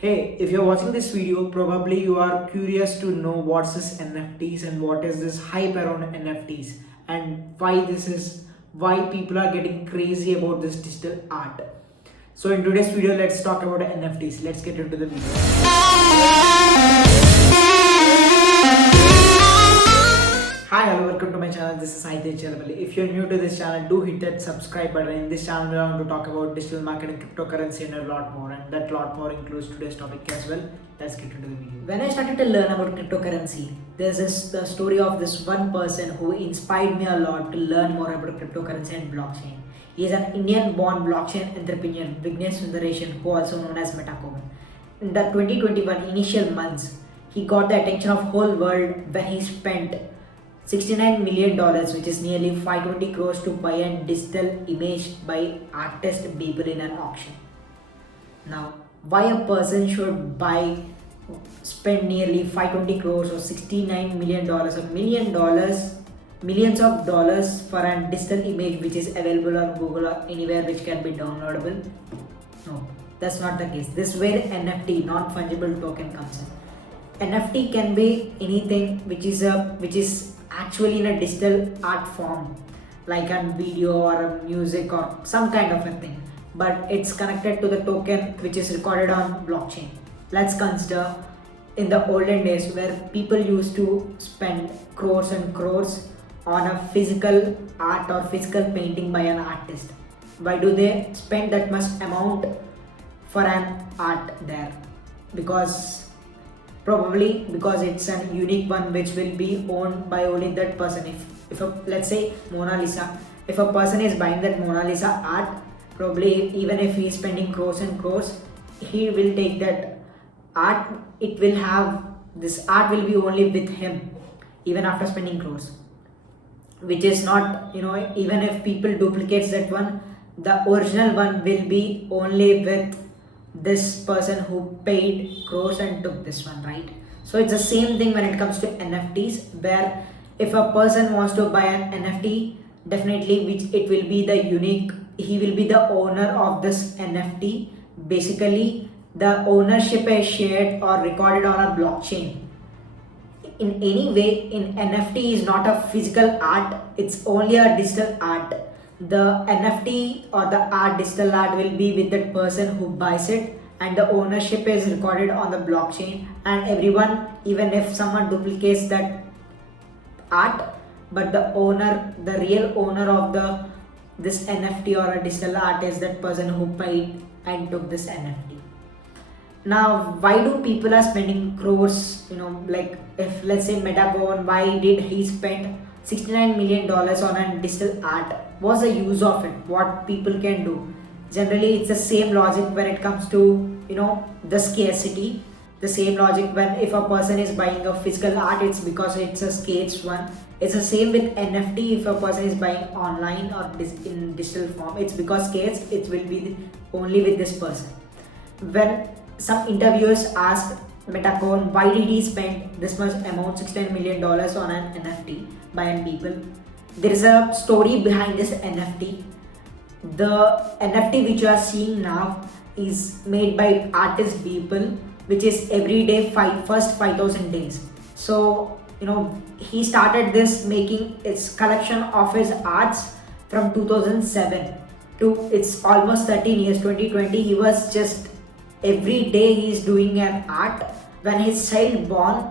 Hey, if you're watching this video, probably you are curious to know what's this NFTs and what is this hype around NFTs and why people are getting crazy about this digital art. So in today's video, let's talk about NFTs. Let's get into the video. Hi, hello, welcome to my channel. This is Saidhi. If you're new to this channel, do hit that subscribe button. In this channel, we want to talk about digital marketing, cryptocurrency, and a lot more. And that lot more includes today's topic as well. Let's get into the video. When I started to learn about cryptocurrency, there's the story of this one person who inspired me a lot to learn more about cryptocurrency and blockchain. He is an Indian-born blockchain entrepreneur, Vignesh Sundaresan, who also known as Metakovan. In the 2021 initial months, he got the attention of whole world when he spent $69 million, which is nearly 520 crores, to buy a digital image by artist people in an auction. Now, why a person should spend nearly 520 crores or $69 million or millions of dollars for a digital image which is available on Google or anywhere which can be downloadable? No, that's not the case. This is where NFT, non-fungible token, comes in. NFT can be anything which is actually in a digital art form, like a video or a music or some kind of a thing, but it's connected to the token which is recorded on blockchain. Let's consider in the olden days where people used to spend crores and crores on a physical art or physical painting by an artist. Why do they spend that much amount for an art there? Probably because it's an unique one which will be owned by only that person. Let's say Mona Lisa, if a person is buying that Mona Lisa art, probably even if he is spending crores and crores, he will take that art. This art will be only with him even after spending crores, which is not, even if people duplicates that one, the original one will be only with this person who paid crores and took this one, right? So it's the same thing when it comes to NFTs, where if a person wants to buy an NFT, definitely it will be the unique, he will be the owner of this NFT. Basically, the ownership is shared or recorded on a blockchain. In any way, in NFT is not a physical art, it's only a digital art. The NFT or the digital art will be with that person who buys it, and the ownership is recorded on the blockchain, and everyone, even if someone duplicates that art, but the real owner of this NFT or a digital art is that person who paid and took this NFT. Now, why do people are spending crores? Like if let's say Metakovan, why did he spend $69 million on a digital art? What's the use of it? What people can do? Generally, it's the same logic when it comes to the scarcity. The same logic when if a person is buying a physical art, it's because it's a scarce one. It's the same with NFT. If a person is buying online or in digital form, it's because scarce. It will be only with this person. When some interviewers asked Metakovan why did he spend this much amount, $69 million on an NFT by people, there is a story behind this NFT. The NFT which you are seeing now is made by artist people, which is every day first 5,000 days. So he started this making its collection of his arts from 2007 to it's almost 13 years, 2020. He was just every day he is doing an art. When his child born,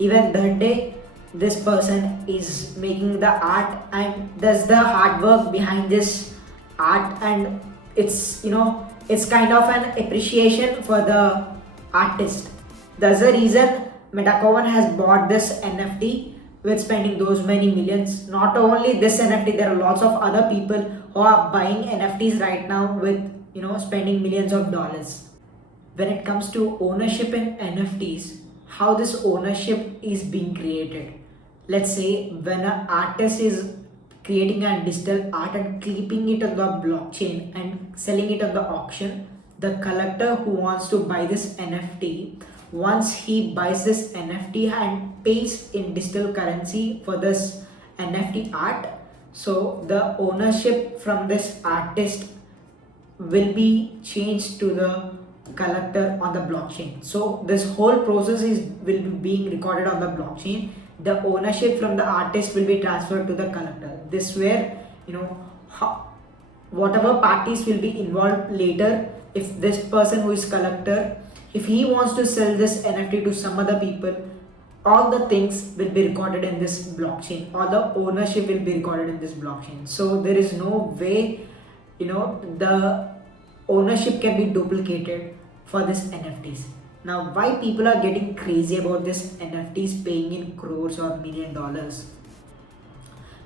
even that day this person is making the art and does the hard work behind this art, and it's kind of an appreciation for the artist. That's the reason Metakovan has bought this NFT with spending those many millions. Not only this NFT, there are lots of other people who are buying NFTs right now with spending millions of dollars. When it comes to ownership in NFTs, how this ownership is being created. Let's say when an artist is creating a digital art and keeping it on the blockchain and selling it on the auction, the collector who wants to buy this NFT, once he buys this NFT and pays in digital currency for this NFT art, so the ownership from this artist will be changed to the collector on the blockchain. So this whole process will be being recorded on the blockchain. The ownership from the artist will be transferred to the collector. This where whatever parties will be involved later, if this person who is collector, if he wants to sell this NFT to some other people, all the things will be recorded in this blockchain. All the ownership will be recorded in this blockchain. So there is no way the ownership can be duplicated for this NFTs. Now, why people are getting crazy about this NFTs paying in crores or $1,000,000?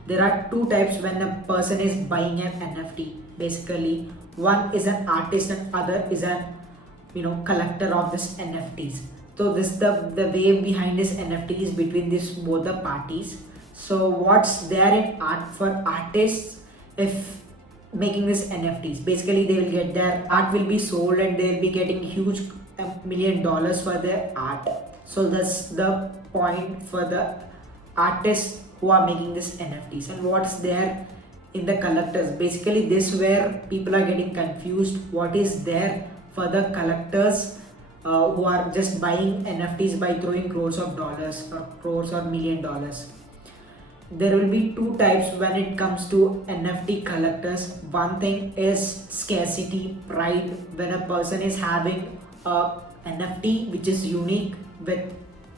There are two types when a person is buying an NFT. Basically, one is an artist and other is an collector of this NFTs. So this the way behind this NFT is between these both the parties. So what's there in art for artists if making this NFTs? Basically, they will get their art will be sold and they will be getting huge $1,000,000 for their art. So that's the point for the artists who are making this NFTs. And what's there in the collectors? Basically, this where people are getting confused. What is there for the collectors who are just buying NFTs by throwing crores of dollars or crores or $1,000,000? There will be two types when it comes to NFT collectors. One thing is scarcity, pride, when a person is having a NFT which is unique with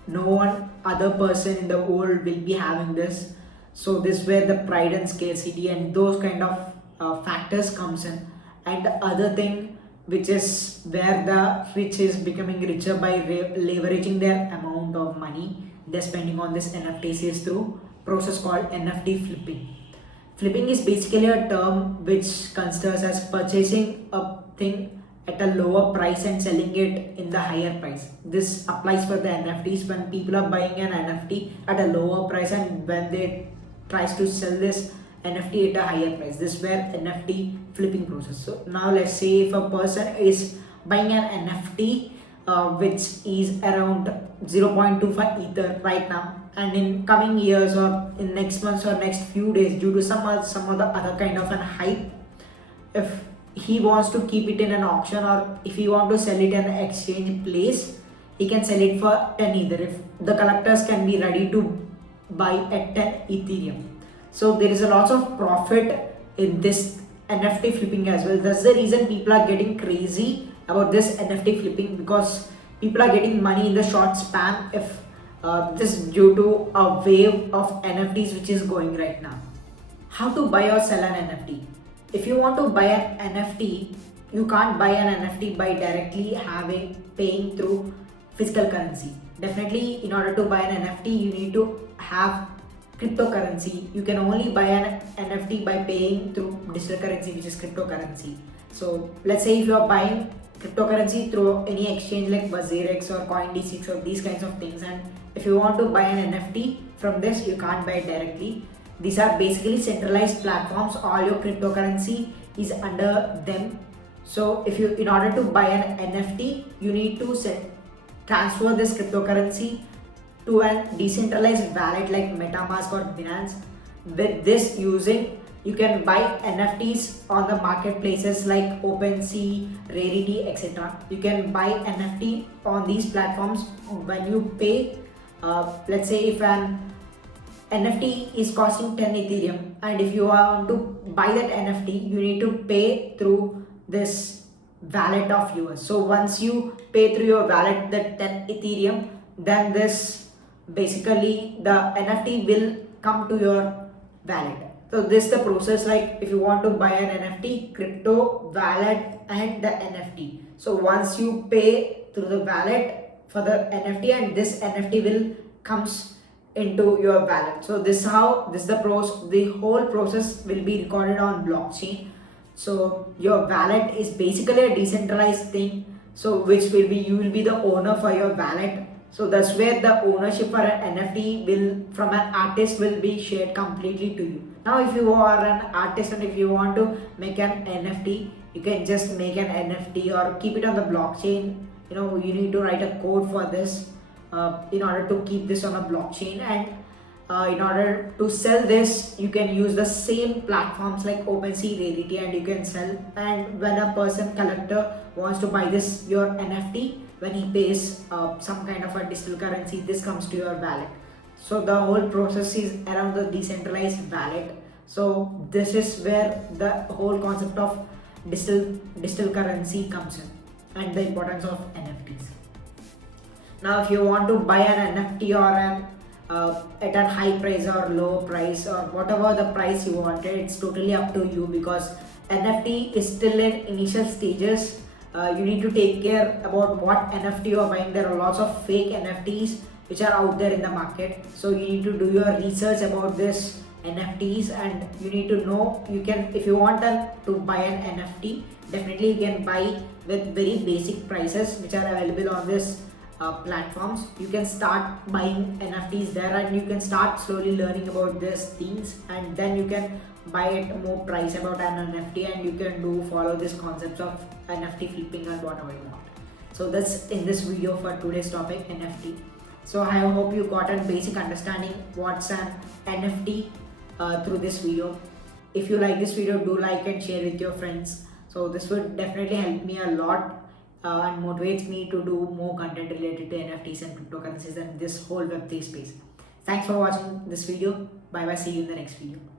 no one other person in the world will be having this. So this where the pride and scarcity and those kind of factors comes in. And the other thing which is where the rich is becoming richer by leveraging their amount of money they're spending on this NFTs is through process called NFT flipping. Flipping is basically a term which considers as purchasing a thing at a lower price and selling it in the higher price. This applies for the NFTs when people are buying an NFT at a lower price and when they tries to sell this NFT at a higher price. This is where NFT flipping process. So now let's say if a person is buying an NFT which is around 0.25 Ether right now, and in coming years or in next months or next few days due to some other kind of an hype, if he wants to keep it in an auction or if he want to sell it in an exchange place, he can sell it for 10 Ether if the collectors can be ready to buy at 10 Ethereum. So there is a lot of profit in this NFT flipping as well. That's the reason people are getting crazy about this NFT flipping, because people are getting money in the short span if just due to a wave of NFTs which is going right now. How to buy or sell an NFT? If you want to buy an NFT, you can't buy an NFT by directly paying through physical currency. Definitely, in order to buy an NFT, you need to have cryptocurrency. You can only buy an NFT by paying through digital currency, which is cryptocurrency. So let's say if you are buying cryptocurrency through any exchange like BuzzRX or CoinDesk or these kinds of things, and if you want to buy an NFT from this, you can't buy it directly. These are basically centralized platforms. All your cryptocurrency is under them. So if you, in order to buy an NFT, you need to transfer this cryptocurrency to a decentralized wallet like MetaMask or Binance. With this you can buy NFTs on the marketplaces like OpenSea, Rarity, etc. You can buy NFT on these platforms when you pay. Let's say if an NFT is costing 10 Ethereum, and if you want to buy that NFT, you need to pay through this wallet of yours. So once you pay through your wallet that 10 Ethereum, then this basically the NFT will come to your wallet. So this is the process, like if you want to buy an NFT, crypto, wallet and the NFT. So once you pay through the wallet for the NFT, and this NFT will comes into your wallet. So this is the whole process will be recorded on blockchain. So your wallet is basically a decentralized thing, so you will be the owner for your wallet. So that's where the ownership for an NFT from an artist will be shared completely to you. Now if you are an artist and if you want to make an NFT, you can just make an NFT or keep it on the blockchain. You need to write a code for this in order to keep this on a blockchain, and in order to sell this, you can use the same platforms like OpenSea, Rarity, and you can sell. And when a collector wants to buy this your NFT, when he pays some kind of a digital currency, this comes to your wallet. So the whole process is around the decentralized wallet. So this is where the whole concept of digital currency comes in, and the importance of NFTs. Now, if you want to buy an NFT or an at a high price or low price or whatever the price you wanted, it's totally up to you, because NFT is still in initial stages. You need to take care about what NFT you are buying. There are lots of fake NFTs which are out there in the market, so you need to do your research about this NFTs, and you need to know, you can, if you want to buy an NFT, definitely you can buy with very basic prices which are available on this platforms. You can start buying NFTs there, and you can start slowly learning about these things, and then you can buy at more price about an NFT, and you can follow this concepts of NFT flipping and whatever you want. So that's in this video for today's topic, NFT. So I hope you got a basic understanding what's an NFT through this video. If you like this video, do like and share with your friends. So this would definitely help me a lot and motivates me to do more content related to NFTs and cryptocurrencies and this whole Web3 space. Thanks for watching this video. Bye bye. See you in the next video.